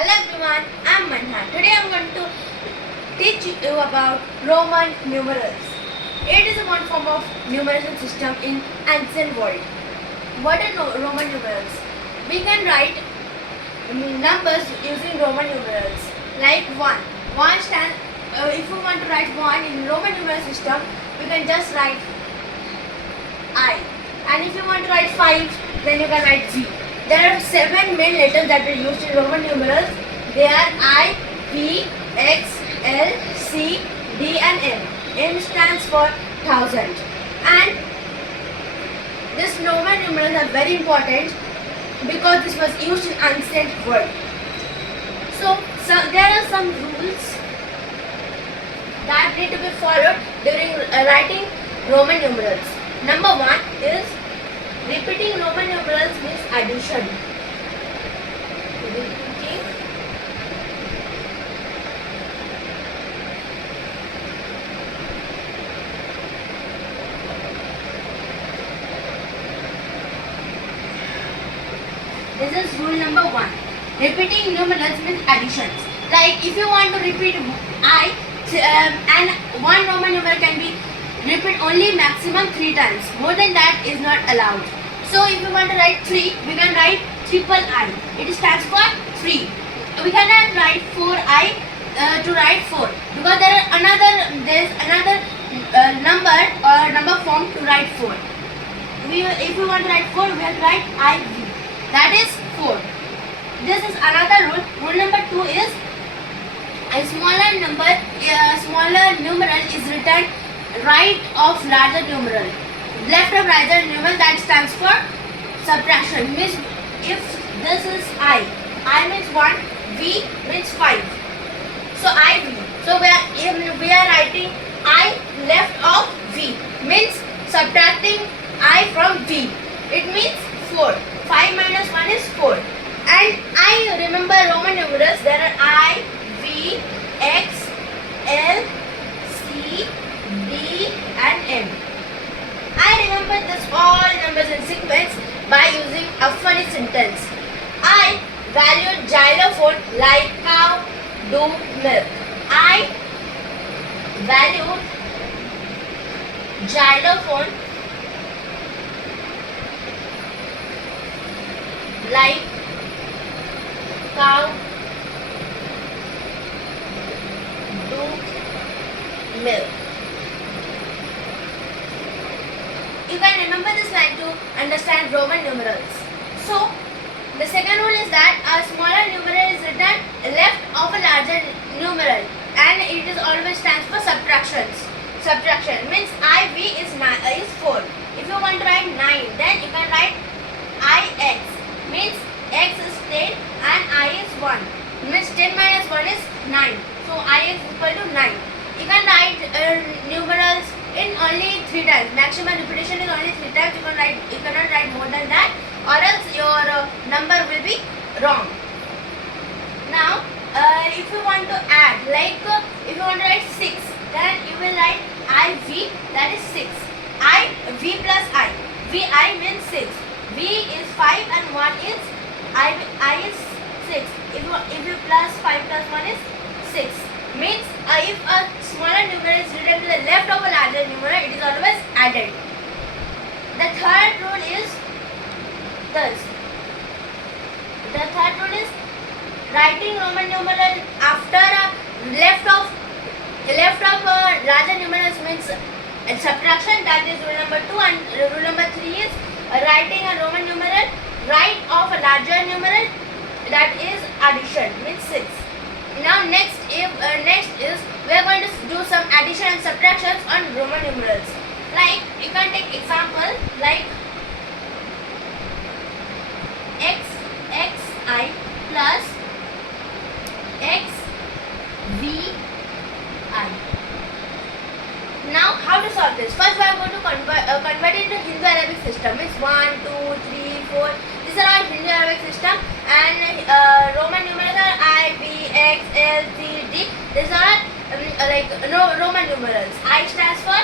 Hello everyone, I am Manha. Today I am going to teach you about Roman numerals. It is one form of numeration system in ancient world. What are Roman numerals? We can write numbers using Roman numerals. Like 1. 1 stands, if we want to write 1 in Roman numeral system, we can just write I. And if you want to write 5, then you can write V. There are 7 main letters that are used in Roman numerals. They are I, P, X, L, C, D and M. M stands for 1000. And this Roman numerals are very important because this was used in ancient world. So there are some rules that need to be followed during writing Roman numerals. Number 1 is repeating Roman numerals means addition. Repeating This is rule number 1. Repeating numerals means additions. Like if you want to repeat I and one Roman numeral can be repeat only maximum 3 times. More than that is not allowed. So if you want to write 3, we can write triple I. It stands for 3. We cannot write 4I to write 4 because there is another number or number form to write 4. If we want to write 4, we have to write IV. That is 4. This is another rule. Rule number 2 is a smaller numeral is written right of larger numeral. Left of larger numeral, that stands for subtraction. Means if this is I means 1, V means 5. So IV. So we are writing I left of V means subtracting I from V. It means 4. 5 minus 1 is 4. And I remember Roman numerals. There are I, V, X, L, C, D and M. I remember this all numbers in sequence by using a funny sentence. I valued xylophone like cow do milk. I valued xylophone like cow do milk. You can remember this line to understand Roman numerals. So, the second rule is that a smaller numeral is written left of a larger numeral and it is always stands for subtractions. Subtraction means IV is 4. If you want to write 9, then you can write IX means X is 10 and I is 1. Means 10 minus 1 is 9. So I is equal to 9. You can write numerals in only 3 times. Maximum repetition is only 3 times. You cannot write more than that, or else your number will be wrong. Now, if you want to add, like if you want to write 6, then you will write IV, that is 6. V plus I. VI means 6. V is 5 and 1 is I is 6. If you plus 5 plus 1 is 6. Means if a smaller numeral is written to the left of a larger numeral, it is always added. The third rule is this. The third rule is writing Roman numeral after left of larger numerals means subtraction. That is rule number 2, and rule number 3 is writing a Roman numeral right of a larger numeral, that is addition, means 6. Now next is we are going to do some addition and subtractions on Roman numerals. Like you can take example like XXI plus XVI. Now how to solve this? First we are going to convert it into Hindu-Arabic system. It's 1, 2, 3, 4. These are all Hindu-Arabic system, and Roman numerals are I, B, X, L, C, D. These are Roman numerals. I stands for,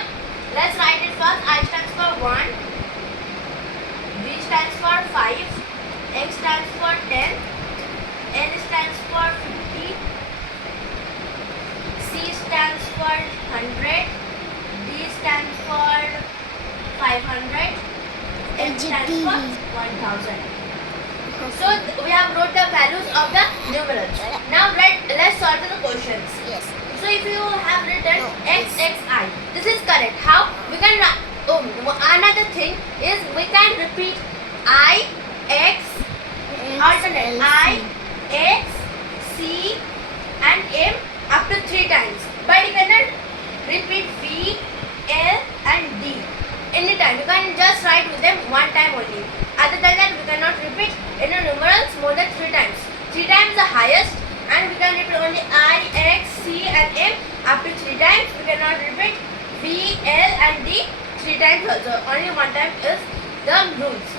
let's write it first. I stands for 1, B stands for 5, X stands for 10, N stands for 500, m stands LGTV. for 1000. So we have wrote the values of the numerals. Now let's solve the questions. Yes. So if you have written No, XXI, this is correct. How? We can another thing is we can repeat I, X, alternate I, X, C and M up to 3 times. But you cannot repeat V, L and D anytime. You can just write with them one time only. Other than that, we cannot repeat any numerals more than 3 times. 3 times the highest, and we can repeat only I, X, C and M up to 3 times. We cannot repeat V, L and D 3 times also. Only one time is the rules.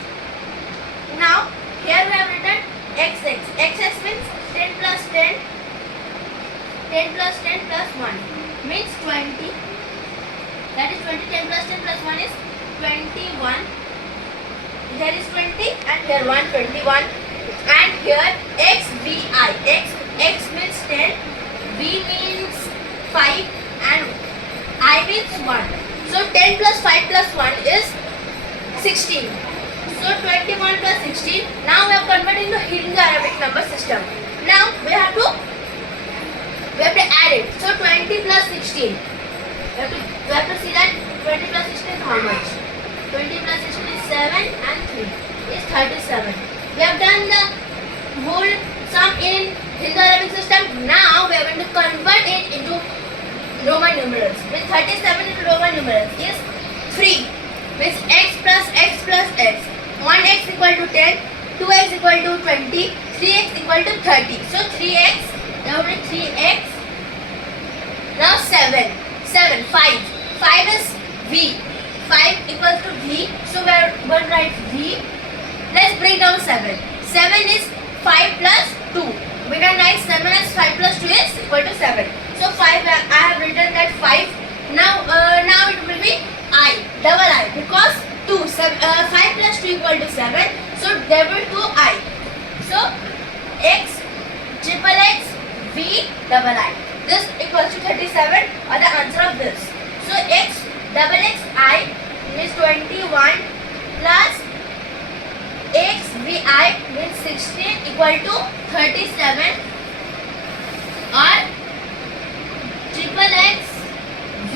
Now, here we have written XX. XX means 10 plus 10. 10 plus 10 plus 1 means 20. That is 20. 10 plus 10 plus 1 is 21. Here is 20 and here 121. And here XVI. X means 10, V means 5 and I means 1. So 10 plus 5 plus 1 is 16. So 21 plus 16. Now we have converted into Hindu-Arabic number system. Now we have to add it. So 20 plus 16. We have to see that 20 plus 16 is how much? 20 plus 16 is 7 and 3 is 37. We have done the whole sum in Hindu-Arabic system. Now we are going to convert it into Roman numerals. With 37 into Roman numerals is 3. Means x plus x plus x. 1x equal to 10, 2x equal to 20, 3x equal to 30. So 3x, now with 3x. Now 7, 5. 5 is V. 5 equals to V. So we are going to write V. Let's break down 7. 7 is 5 plus 2. We can write 7 as 5 plus 2 is equal to 7. So 5, I have written that 5. Now it will be I, double I, because 5 plus 2 equal to 7. So there will 2 I. So X, triple X, V, double I. This equals to 37 or the answer of this. So X, double X, I means 21 plus XVI means 16 equal to 37 or triple X, V,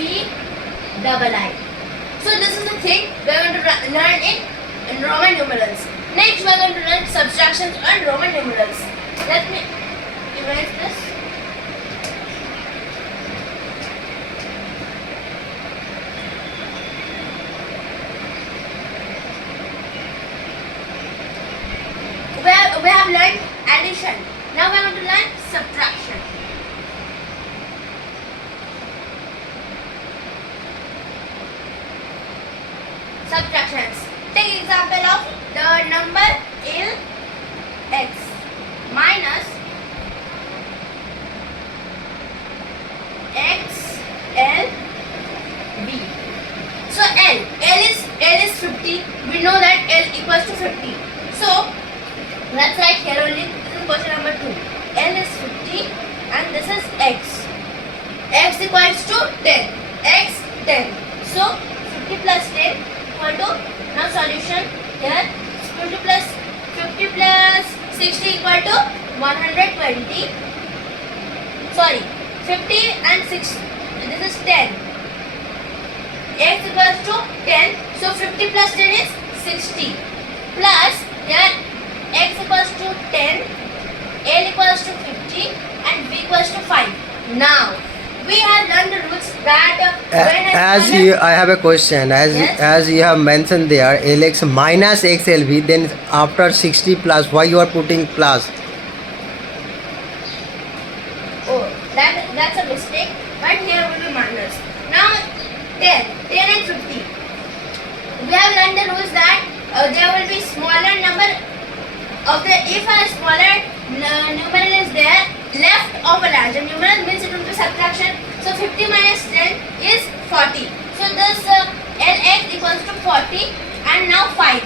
double I. So this is the thing we are going to learn in Roman numerals. Next we are going to learn subtractions on Roman numerals. Let me erase this. We have learned addition. Now we are going to learn subtraction. Subtractions. Take example of the number x minus XLV. So L is 50. We know that L equals to 50. So let's write here only. This is question number 2. L is 50 and this is x. X equals to 10. X 10. So 50 plus 10 equal to, now solution here, 50 plus 60 equal to 120. Sorry, 50 and 6, this is 10. X equals to 10. So 50 plus 10 is 60. Plus here x equals to 10, L equals to 50 and V equals to 5. Now we have learned the rules that I have a question. Yes? As you have mentioned there, LX minus XLV, then after 60 plus, why you are putting plus? Oh, that's a mistake. But here will be minus. Now 10 and 50. We have learned the rules that there will be smaller number of the, if a smaller numeral is there left of a larger numeral, means it will be subtraction. So 50 minus 10 is 40. So this LX equals to 40 and now 5.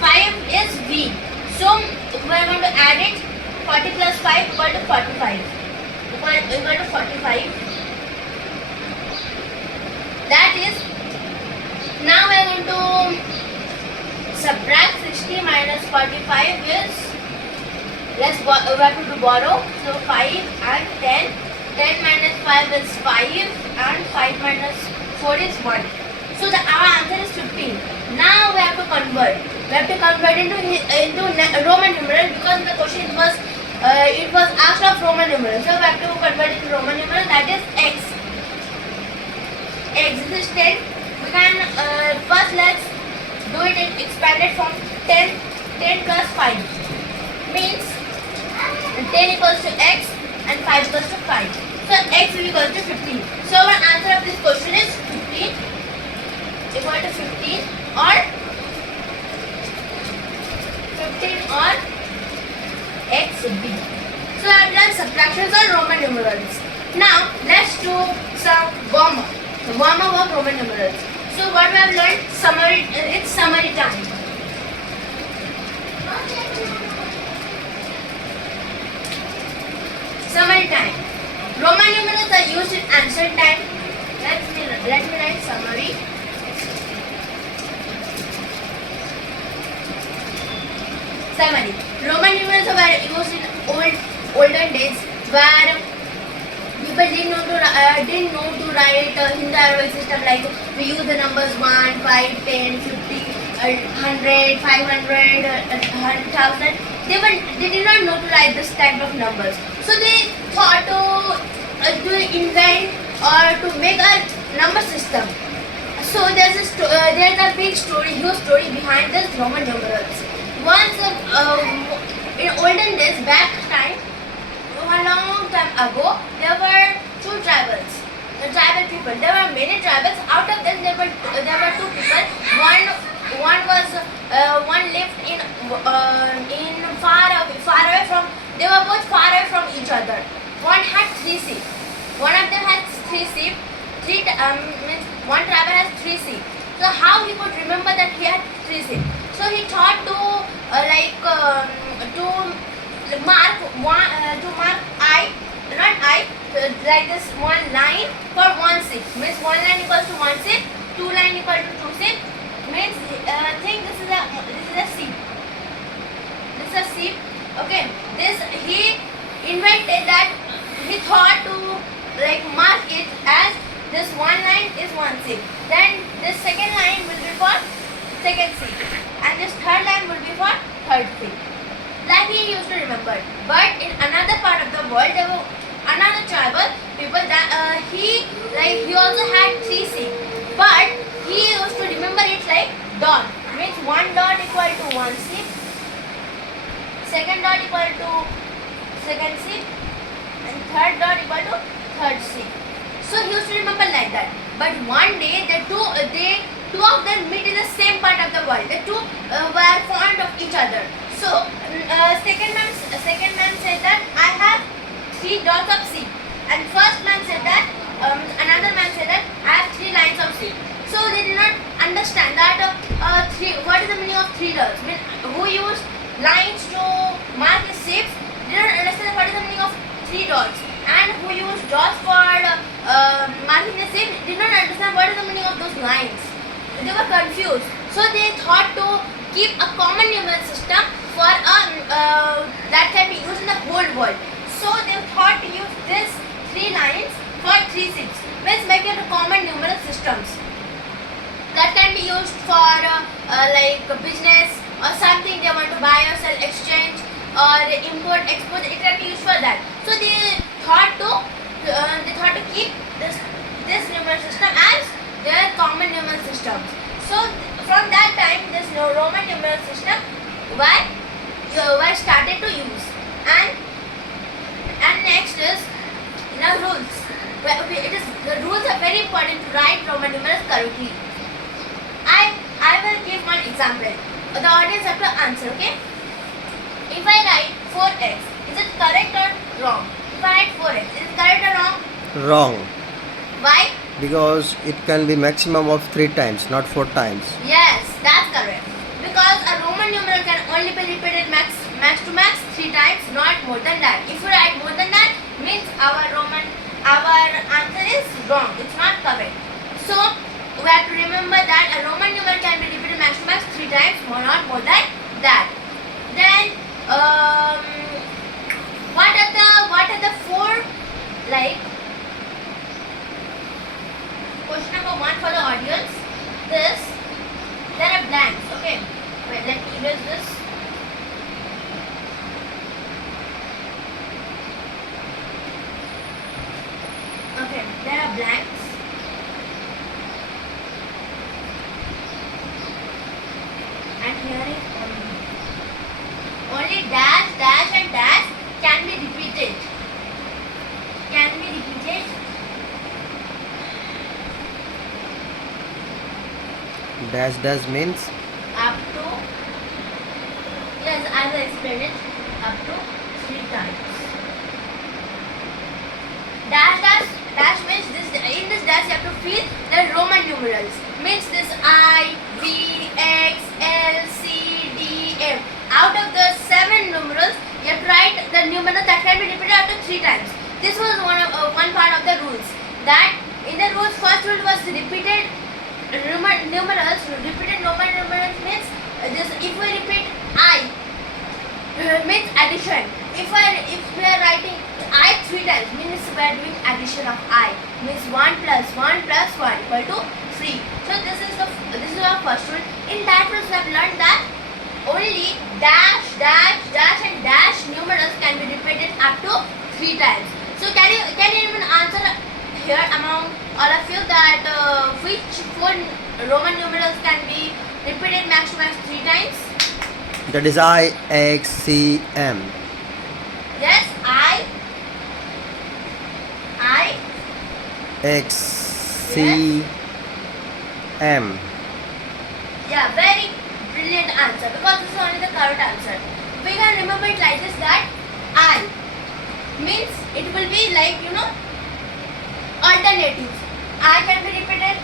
5 is V. So we are going to add it. 40 plus 5 equal to 45. Equal to 45. That is Now we are going to subtract 60 minus 45 is, we have to borrow. So 5 and 10. 10 minus 5 is 5 and 5 minus 4 is 1. So our answer is 15. Now we have to convert. We have to convert into Roman numeral because the question was it was asked of Roman numeral. So we have to convert into Roman numeral, that is x. X is 10. We can first let's do it in expanded form. 10 plus 5 means 10 equals to x and 5 equals to 5. So x is equal to 15. So our answer of this question is 15 equal to 15 or x would be. So I have done subtractions on Roman numerals. Now let's do some warm-up. The warm-up of Roman numerals. So what we have learned, summary, it's summary time. Summary time. Roman numerals are used in ancient time. Let me write summary. Summary. Roman numerals were used in olden days where people didn't know to write Hindu Arabic system, like we use the numbers 1, 5, 10, 50, 100, 500, 1000. They did not know to write this type of numbers. So they thought to invent or to make a number system. So there's a big story, huge story behind this Roman numerals. Once in olden days, back time, a long time ago, there were two tribal people. There were many tribals. Out of them, there were two people. One lived in far away from. They were both far away from each other. One had 3 sheep. One of them had 3 sheep. Means one tribe has 3 sheep. So how he could remember that he had 3 sheep? So he thought to mark like this one line for 1 sheep. Means 1 line equals to 1 sheep. 2 line equal to 2 sheep. Means think this is a sheep. This is a sheep. Okay. This he invented that. He thought to mark it as this 1 line is 1 sheep. Then this second line will be for second sheep, and this third line will be for third sheep. Like he used to remember. But in another part of the world, there were another tribal people that he also had 3 sheep, but he used to remember it like dot. Means 1 dot equal to 1 sheep, second dot equal to second sheep, and third dot equal to third sheep. So he used to remember like that. But one day the two of them meet in the same part of the world. The two were fond of each other. So second man said that I have 3 dots of sheep, and first man said that another man said that I have 3 lines of sheep. So they did not understand that what is the meaning of 3 dots. I mean, who used lines to mark his sheep did not understand what is the meaning of 3 dots, and who used dots for marking the sheep did not understand what is the meaning of those lines. They were confused. So they thought to keep a common numeral system for that can be used in the whole world. So they thought to use this 3 lines for 3 sheep. Let's make it a common numeral systems that can be used for business or something they want to buy or sell, exchange or import, export. It can be used for that. So they thought to keep this numeral system as their common numeral systems. So from that time, this Roman numeral system were started to use. And next is now rules. The rules are very important to write Roman numerals correctly. I will give one example. The audience have to answer, okay? If I write 4x, is it correct or wrong? If I write 4x, is it correct or wrong? Wrong. Why? Because it can be maximum of 3 times, not 4 times. Yes, that's correct. Because a Roman numeral can only be repeated max to max 3 times, not more than that. If you write more than that, means our answer is wrong. It's not correct. So we have to remember that a Roman numeral can be repeated max to max 3 times, not more than that. Then what are the four, like, question number 1 for the audience. There are blanks. Okay, wait, let me erase this. Okay, there are blanks. And here is only dash, dash and dash can be repeated. Dash dash means Up to, yes, as I explained it, up to 3 times. Dash means this. In this dash, you have to fill the Roman numerals. Means this I, V, X, L, C, D, M. Out of the 7 numerals, you have to write the numeral that can be repeated up to 3 times. This was one part of the rules. That in the rules, first rule was repeated numerals. Repeated Roman numerals means this. If we repeat I, means addition. If we are writing I 3 times, means we are doing addition of I. Means 1 plus 1 plus 1 equal to 3. So this is our first rule. In that rule, we have learned that only dash, dash, dash and dash numerals can be repeated up to 3 times. So can you even answer here among all of you that which 4 Roman numerals can be repeated max to max 3 times? that is I, X, C, M. Yes, I, X, C, M. yeah, very brilliant answer, because this is only the correct answer. We can remember it like this, that I means it will be like, alternatives. I can be repeated,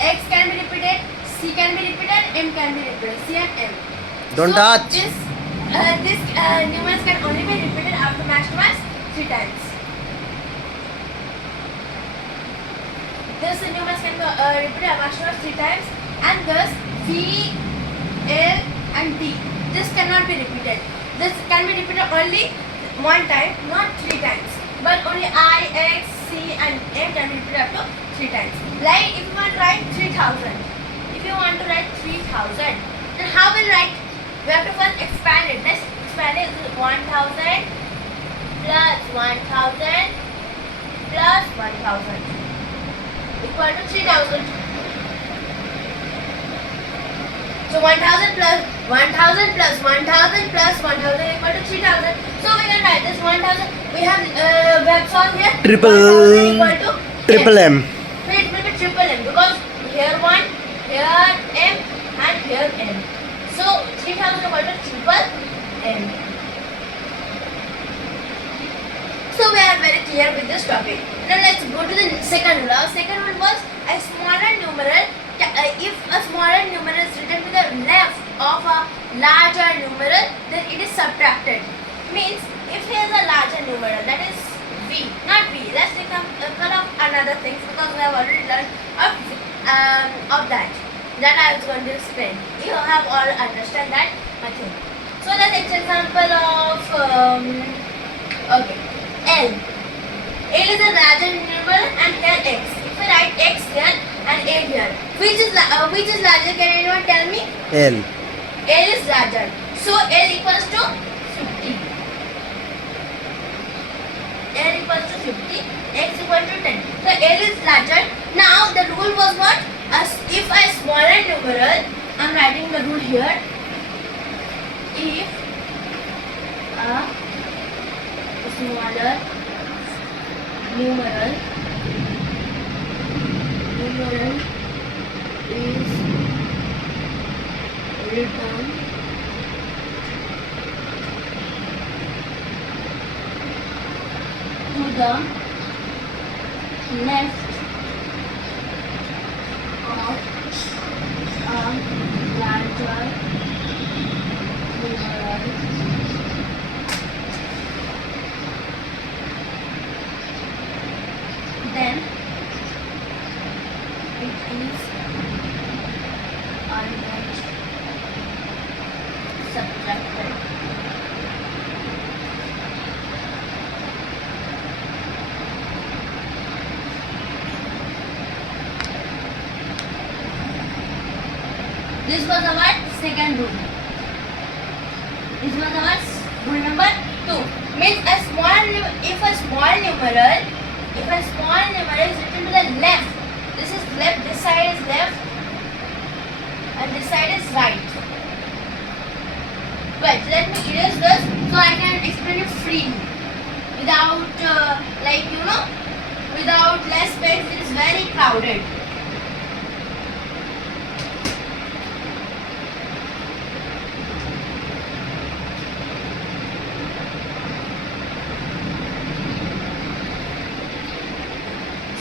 X can be repeated, C can be repeated, M can be repeated, C and M. Don't So touch. This numerals can only be repeated up to max 3 times. This numerals can be repeated up to max 3 times, and thus V, L and D. This cannot be repeated. This can be repeated only 1 time, not 3 times. But only I, X, C and M can be repeated up to 3 times. Like if you want to write 3000. If you want to write 3000, then how will write? We have to first expand it. Let's expand it. 1000 plus 1000 plus 1000 equal to 3000. So 1000 plus 1000 plus 1000 plus 1000 equal to 3000. So we can write this 1000. We have solved here. Triple 1000 equal to triple M. So it will be triple M, because here 1, here M and here M. So 3000 equal to triple M. So we are very clear with this topic. Now let's go to the second rule. Our second rule was a smaller numeral. If a smaller numeral is written to the left of a larger numeral, then it is subtracted. Means if here is a larger numeral, that is V, not V. Let's take a couple of another things, because we have already learned of that. That I was going to explain. You have all understand that method. So let's take example of okay, L. L is a larger numeral and here X. If we write X here and A here, which is larger? Can anyone tell me? L. L is larger. So L equals to 50. L equals to 50. X equal to 10. So L is larger. Now the rule was what? If a smaller numeral, I am writing the rule here. If a smaller numeral is written to the left of a larger numeral, then it is This was our second rule. This was our rule number 2. Means if a small numeral is written to the left, this is left, this side is left, and this side is right. But let me erase this so I can explain it freely, without without less space. It is very crowded.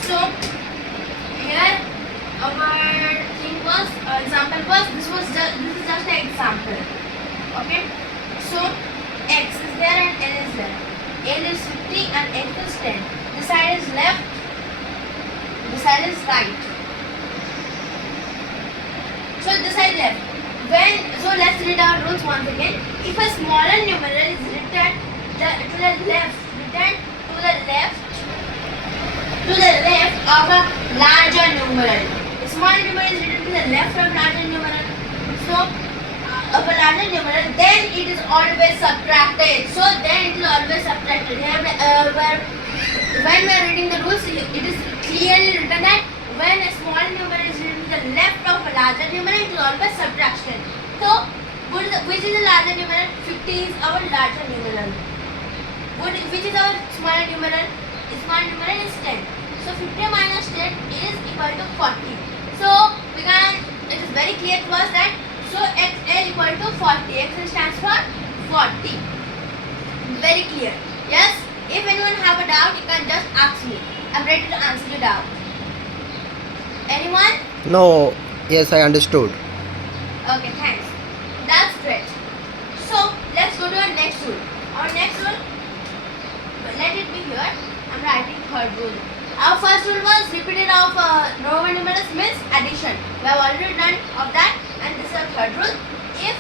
So here our thing was example was this is just an example. Okay, so x is there and n is there. N is 50 and x is 10. This side is left, this side is right. So this side left. So let's read our rules once again. If a smaller numeral is written to the left of a larger numeral. A small numeral is written to the left of larger numeral. So of a larger numeral, then it is always subtracted. So then it is always subtracted. Here, when we are reading the rules, it is clearly written that when a small numeral is written to the left of a larger numeral, it is always subtraction. So which is the larger numeral? 50 is our larger numeral. Which is our smaller numeral? The small numeral is 10. So 50 minus 10 is equal to 40. So it is very clear to us that XL equal to 40. XL stands for 40. Very clear. Yes? If anyone have a doubt, you can just ask me. I'm ready to answer your doubt. Anyone? No, yes, I understood. Okay, thanks. That's great. So let's go to our next rule. Our next rule, let it be here. I'm writing third rule. Our first rule was repeated of Roman numerals means addition. We have already done of that, and this is our third rule. If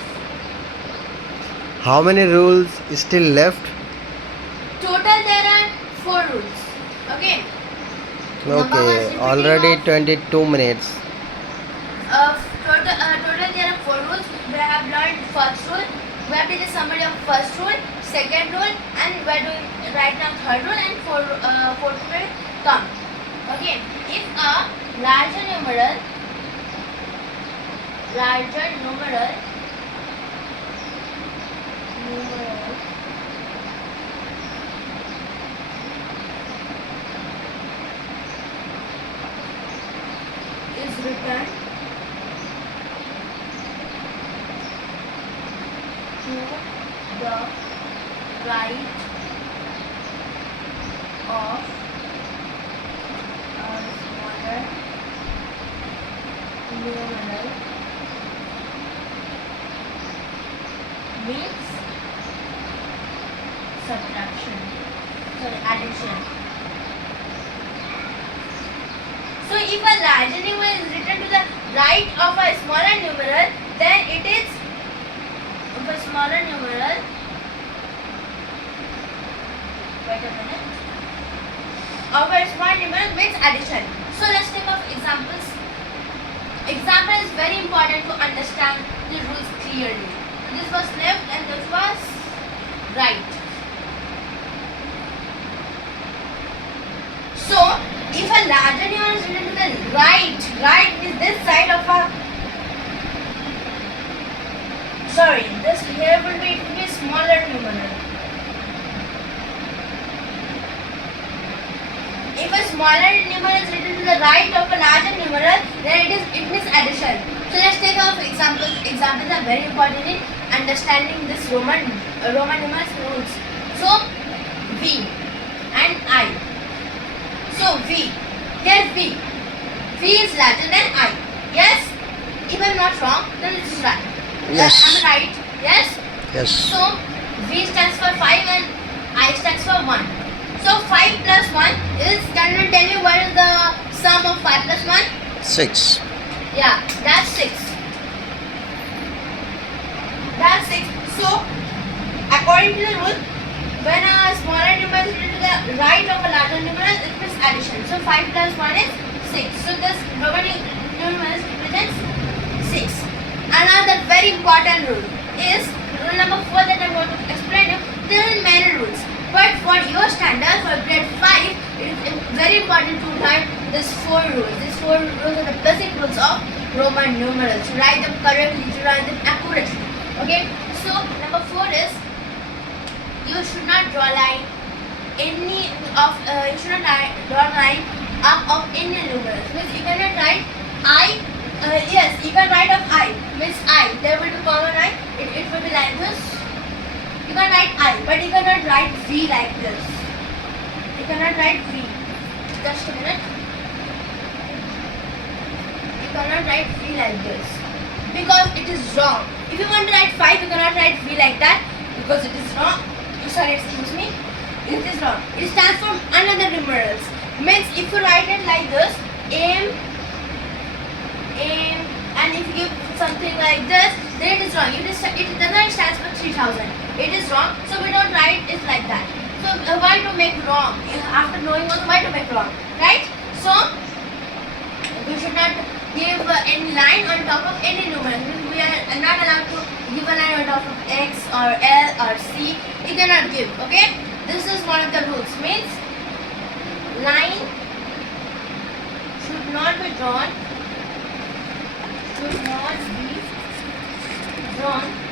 How many rules still left? total there are 4 rules. Okay. Number was Okay, repeating already of- 22 minutes. Total there are 4 rules. We have learned first rule. We have did a summary of first rule, second rule, and we are doing right now third rule, and fourth rule will come. Okay. If a larger numeral is written to the right of a smaller numeral means addition. So if a larger numeral is written to the right of a smaller numeral, then it is of a smaller numeral. Wait a minute. Of a small numeral means addition. So let's take up examples. Example is very important to understand the rules clearly. This was left and this was right. So if a larger numeral is written to the right is this side of a this here will be a smaller numeral. If a smaller numeral is written to the right of a larger numeral, then it means addition. So let's take our examples. Examples are very important in understanding this Roman numerals rules. So V and I. So V. Here's V. V is larger than I. Yes? If I'm not wrong, then it's right. Yes. I'm right. Yes? Yes. So V stands for 5 and I stands for 1. So 5 plus 1 is, can you tell me what is the sum of 5 plus 1? 6. Yeah, that's 6. That's 6. So according to the rule, when a smaller numeral is written to the right of a larger numeral, it means addition. So 5 plus 1 is 6. So this Roman numeral represents 6. Another very important rule is rule number 4 that I'm going to explain you. There are many rules, but for your standard for grade 5, it is very important to learn these 4 rules. These 4 rules are the basic rules of Roman numerals. To write them correctly, to write them accurately. Okay. So number 4 is you should not draw line you should not draw line up of any numerals. Means you cannot write I. Yes, you can write of I. Means I. There will be common I. It will be like this. You can write I, but you cannot write V like this. You cannot write V. Just a minute. You cannot write V like this because it is wrong. If you want to write 5, you cannot write V like that because it is wrong. Sorry, excuse me. It is wrong. It stands for another numerals. Means if you write it like this, M, and if you give something like this, then it is wrong. It doesn't stand for 3000. It is wrong. So we don't write it like that. So why to make wrong? After knowing also why to make wrong, right? So we should not give any line on top of any numeral. We are not allowed to give a line on top of X or L or C. You cannot give. Okay? This is one of the rules. Means line should not be drawn. Should not be drawn